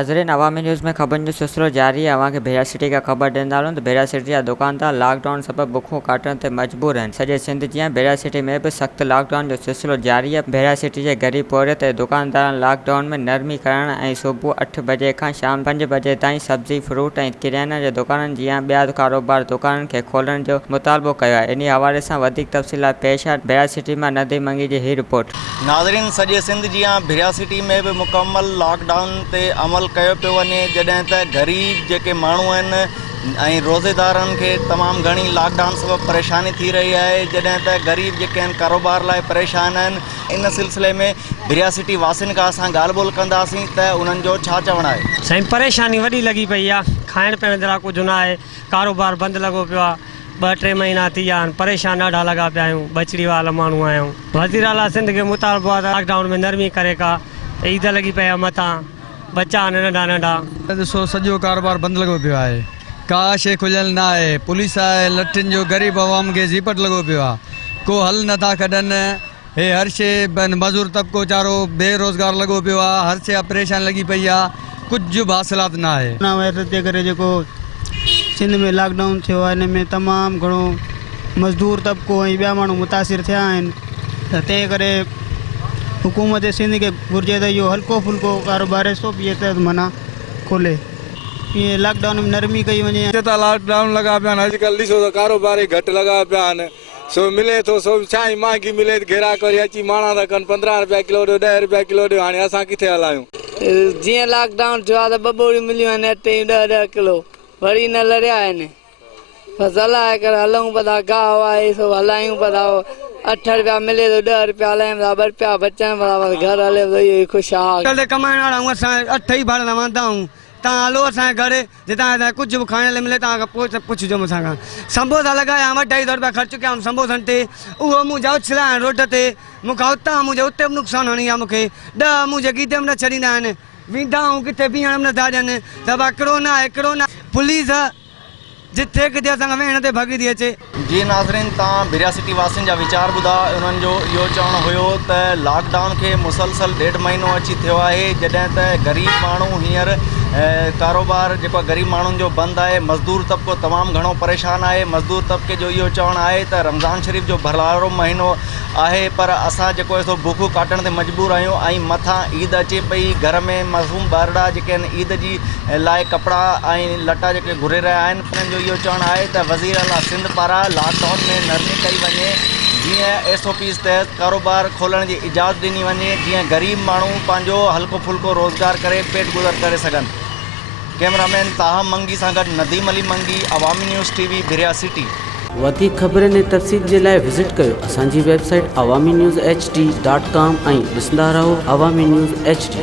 नाज़रीन, अवामी न्यूज़ में खबर जो सिलसिलो जारी है। अवां खे भेड़ा सिटी का खबर ॾींदा हलूं तो भेड़ा सिटी जा दुकानदार लॉकडाउन सबब बुखों काटण ते मजबूर हैं। सॼे सिंध जी भेड़ा सिटी में भी सख्त लॉकडाउन जो सिलसिलो जारी है। भेड़ा सिटी के गरीब पौरे ते दुकानदार लॉकडाउन में नरमी करण ऐं सुबुह 8 बजे खां शाम 5 बजे ताईं सब्जी फ्रूट ऐं किराना जे दुकाननि जियां ॿिया कारोबार दुकाननि खे खोलण जो मुतालबो कयो आहे। इन हवाले सां वधीक तफ़सीलात पेश आहे। भेड़ा सिटी में नदीम मंगी जी ही रिपोर्ट। नाज़रीन, सॼे सिंध जी भेड़ा सिटी में भी मुकम्मल लॉकडाउन ते अमल कयो पियो वञे, जॾहिं त ग़रीब जेके माण्हू आहिनि ऐं रोज़ेदारनि खे तमामु घणी लॉकडाउन सबबु परेशानी थी रही आहे, जॾहिं त ग़रीब जेके आहिनि कारोबार लाइ परेशान आहिनि। इन सिलसिले में भेड़ा सिटी वासियुनि खां असां ॻाल्हि ॿोल कंदासीं त उन्हनि जो छा चवणु आहे। साईं, परेशानी वॾी लॻी पई आहे, खाइण पीअण जहिड़ा कुझु न आहे, कारोबार बंदि लॻो पियो आहे। 2-3 महीना थी विया आहिनि, परेशान ॾाढा लॻा पिया आहियूं, बचड़ी वारा माण्हू आहियूं। वज़ीर आला सिंध खे मुतालबो आहे त लॉकडाउन में नरमी करे का, ईद लॻी पई आहे मथां, बच्चा नंढा नंढा। ॾिसो सॼो कारोबार बंदि लॻो पियो आहे, का शइ खुलियल न आहे, पुलिस आहे, लठिन जो ग़रीब आवाम खे ज़ीपट लॻो पियो आहे, को हल नथा कढनि। हे हर शइ मज़दूर तबिको चारो बेरोज़गार लॻो पियो आहे, हर शइ परेशान लॻी पई आहे, कुझु बि हासिलात न आहे। कोरोना वायरस जे करे जेको सिंध में लॉकडाउन थियो आहे, हिन में तमामु घणो मज़दूर तबिको ऐं ॿिया माण्हू मुतासिर थिया आहिनि। त तंहिं करे हुकूमत सिंध खे घुरिजे त इहो हल्को फुल्को कारोबार SOP तहत माना खोले, ईअं लॉकडाउन में नरमी कई वञे। लॉकडाउन लॻा पिया आहिनि, अॼुकल्ह ॾिसो त कारोबार ई घटि लॻा पिया आहिनि। सो मिले थो, सो छा ई महांगी मिले, ग्राहक वरी अची माणा था कनि 15 रुपया किलो ॾियो, 10 रुपया किलो ॾियो। हाणे असां किथे हलायूं। जीअं लॉकडाउन थियो आहे त 2 बोरियूं मिलियूं आहिनि अटे जूं 10-10 किलो, वरी न लड़िया आहिनि। बसि हलाए करे हलूं पिया था, गाहु आहे सो हलायूं पिया था। 8 रुपया मिले थो, 10 रुपया हलायूं था, 2 रुपया बचनि पिया, बसि घर हले थो, इहो ख़ुशि आहे। कमाइण वारा आहियूं असां, 8 ई भाड़ा लहंदा आहियूं। तव्हां हलो असांजे घर, जितां कुझु बि खाइण लाइ मिले तव्हां खां पुछिजो मूंसां खां। संबोसा लॻाया 250 रुपया ख़र्चु कया आहिनि संबोसनि ते, उहो मुंहिंजा उछलिया आहिनि रोड ते। मूंखां उतां मुंहिंजे उते बि नुक़सानु हणी आहे मूंखे। 10 मुंहिंजे गीदे में न छॾींदा आहिनि, वेंदा आहियूं किथे बीहण में नथा ॾियनि। सभु किरोना आहे, किरोना पुलिस जिथे किथे असांखे वेहण ते भॻी थी अचे। जी नाज़रीन, तव्हां भेड़ा सिटी वासियुनि जा वीचार ॿुधा। उन्हनि जो इहो चवणु हुयो त लॉकडाउन खे मुसलसल 1.5 महीनो अची थियो आहे, जॾहिं त ग़रीब माण्हू हींअर कारोबार जेको आहे ग़रीब माण्हुनि जो बंदि आहे। मज़दूर तबिको तमामु घणो परेशान आहे। मज़दूर तबिके जो इहो चवणु आहे त रमज़ान शरीफ़ जो भलारो महीनो आहे, पर असां जेको आहे सो बुखूं काटण ते मजबूर आहियूं, ऐं मथां ईद अचे पई। घर में मासूम ॿारड़ा जेके आहिनि ईद जी लाइ कपिड़ा ऐं लटा जेके घुरे रहिया आहिनि। उन्हनि जो इहो चवणु आहे त वज़ीर आला सिंध पारां लॉकडाउन में नरमी कई वञे, जीअं SOPs तहत कारोबार खोलण जी इजाज़त ॾिनी वञे, जीअं ग़रीब माण्हू पंहिंजो हल्को फुल्को रोज़गार करे पेट गुज़र करे सघनि। कैमरामैन ताहा मंगी सां गॾु नदीम अली मंगी, अवामी न्यूज़ TV, भेड़ा सिटी। वधीक ख़बरनि ऐं तफ़सील जे लाइ विज़िट कयो असांजी वेबसाइट awamiNewsHD.com ऐं ॾिसंदा रहो अवामी न्यूज़ HD।